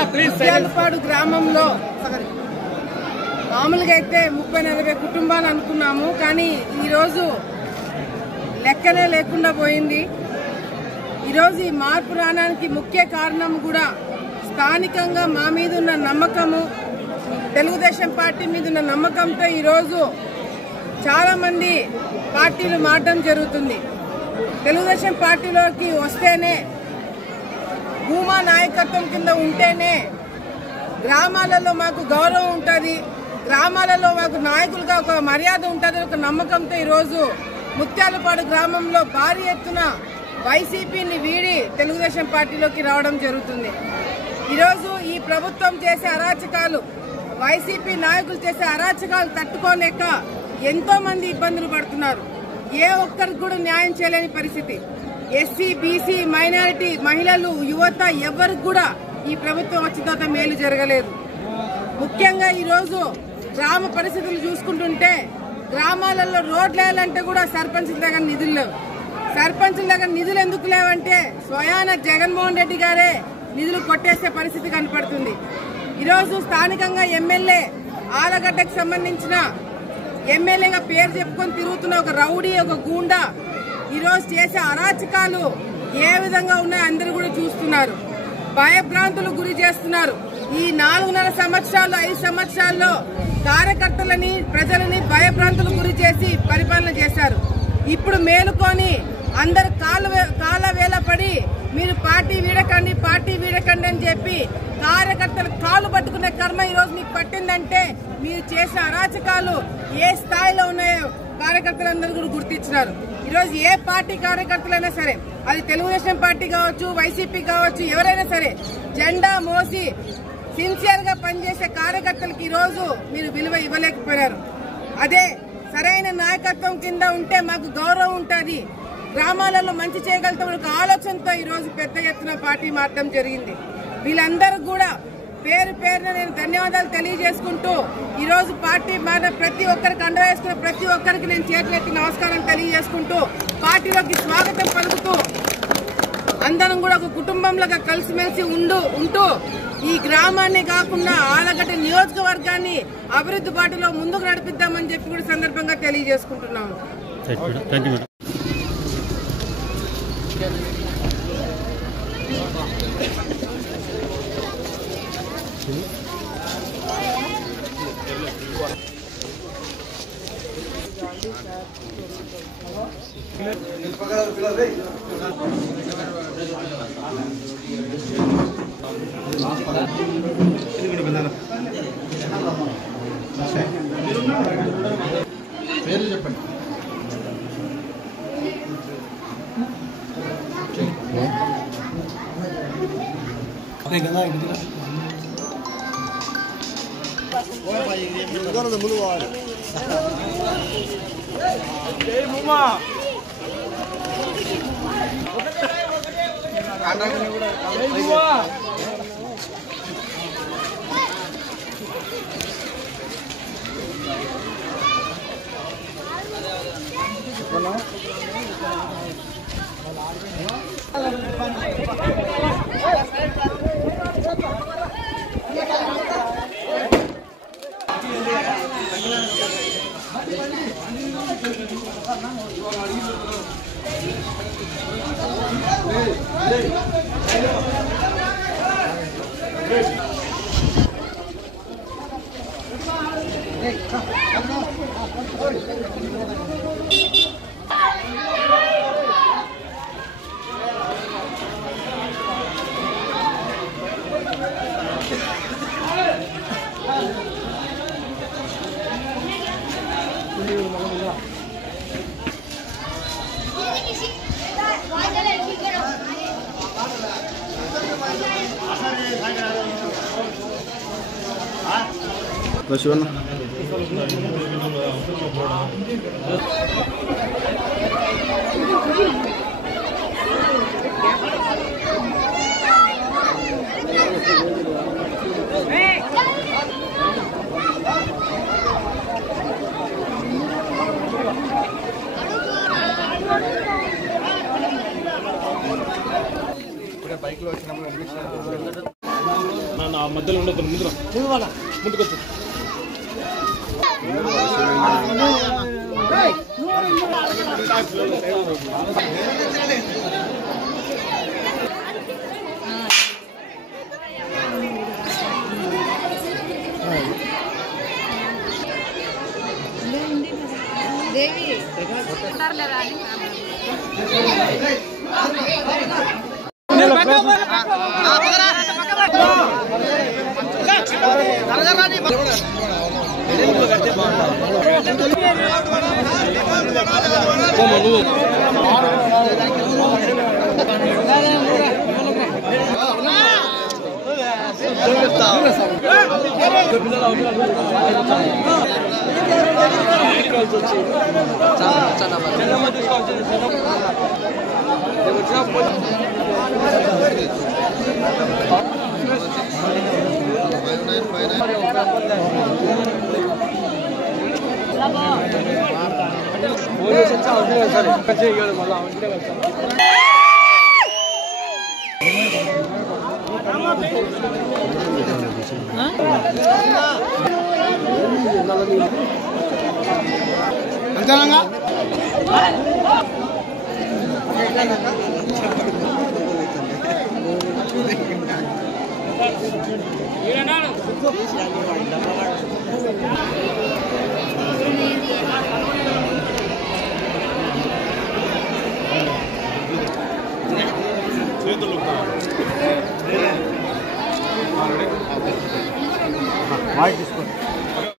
ముత్యాలపాడు గ్రామంలో మామూలుగా అయితే 30-40 కుటుంబాలు అనుకున్నాము, కానీ ఈరోజు లెక్కనే లేకుండా పోయింది. ఈరోజు ఈ మార్పు రావడానికి ముఖ్య కారణం కూడా స్థానికంగా మా మీద ఉన్న నమ్మకము, తెలుగుదేశం పార్టీ మీద ఉన్న నమ్మకంతో ఈరోజు చాలా మంది పార్టీలు మారడం జరుగుతుంది. తెలుగుదేశం పార్టీలోకి వస్తేనే, భూమా నాయకత్వం కింద ఉంటేనే గ్రామాలలో మాకు గౌరవం ఉంటుంది, గ్రామాలలో మాకు నాయకులుగా ఒక మర్యాద ఉంటుంది, ఒక నమ్మకంతో ఈరోజు ముత్యాలపాడు గ్రామంలో భారీ ఎత్తున వైసీపీని వీడి తెలుగుదేశం పార్టీలోకి రావడం జరుగుతుంది. ఈరోజు ఈ ప్రభుత్వం చేసే అరాచకాలు, వైసీపీ నాయకులు చేసే అరాచకాలు తట్టుకోలేక ఎంతో మంది ఇబ్బందులు పడుతున్నారు. ఏ ఒక్కరికి కూడా న్యాయం చేయలేని పరిస్థితి. ఎస్సీ, బీసీ, మైనారిటీ, మహిళలు, యువత ఎవరికి కూడా ఈ ప్రభుత్వం వచ్చిన తర్వాత మేలు జరగలేదు. ముఖ్యంగా ఈరోజు గ్రామ పరిస్థితులు చూసుకుంటుంటే గ్రామాలలో రోడ్లు వేయాలంటే కూడా సర్పంచుల దగ్గర నిధులు లేవు. సర్పంచుల దగ్గర నిధులు ఎందుకు లేవంటే స్వయాన జగన్మోహన్ రెడ్డి గారే నిధులు కొట్టేసే పరిస్థితి కనపడుతుంది. ఈరోజు స్థానికంగా ఎమ్మెల్యే ఆలగడ్డకు సంబంధించిన ఎమ్మెల్యేగా పేరు చెప్పుకొని తిరుగుతున్న ఒక రౌడీ, ఒక గూండా ఈరోజు చేసే అరాచకాలు ఏ విధంగా ఉన్నాయో అందరూ కూడా చూస్తున్నారు. భయభ్రాంతులకు గురి చేస్తున్నారు. ఈ 4.5 సంవత్సరాలు 5 సంవత్సరాల్లో కార్యకర్తలని, ప్రజలని భయభ్రాంతులకు గురి చేసి పరిపాలన చేశారు. ఇప్పుడు మేలుకొని అందరు కాళ్ళ వేళ పడి మీరు పార్టీ వీడకండి అని చెప్పి కార్యకర్తలు కాళ్ళు పట్టుకునే కర్మ ఈరోజు మీకు పట్టిందంటే మీరు చేసిన అరాచకాలు ఏ స్థాయిలో ఉన్నాయో కార్యకర్తలందరూ కూడా గుర్తించినారు. ఈరోజు ఏ పార్టీ కార్యకర్తలైనా సరే, అది తెలుగుదేశం పార్టీ కావచ్చు, వైసీపీ కావచ్చు, ఎవరైనా సరే జెండా మోసి సిన్సియర్ గా పనిచేసే కార్యకర్తలకు ఈరోజు మీరు విలువ ఇవ్వలేకపోయారు. అదే సరైన నాయకత్వం కింద ఉంటే మాకు గౌరవం ఉంటుంది, గ్రామాలలో మంచి చేయగలుగుతాం ఒక ఆలోచనతో ఈరోజు పెద్ద ఎత్తున పార్టీ మారడం జరిగింది. వీళ్ళందరూ కూడా పేరు పేరున నేను ధన్యవాదాలు తెలియజేసుకుంటూ ఈరోజు పార్టీ మారిన ప్రతి ఒక్కరికి అండ వేసుకున్న ప్రతి ఒక్కరికి నేను చేతులెత్తి నమస్కారం తెలియజేసుకుంటూ పార్టీలోకి స్వాగతం పలుకుతూ అందరం కూడా ఒక కుటుంబంలాగా కలిసిమెలిసి ఉంటూ ఈ గ్రామాన్ని కాకుండా ఆలగడ్డ నియోజకవర్గాన్ని అభివృద్ధి బాటలో ముందుకు నడిపిద్దామని చెప్పి కూడా సందర్భంగా తెలియజేసుకుంటున్నాము. పేరు చెప్పండి. Başına. bike lo వచ్చినప్పుడు అనిపిస్తుంది నా మధ్యలో ఉండదు ముందుకొచ్చు దేవి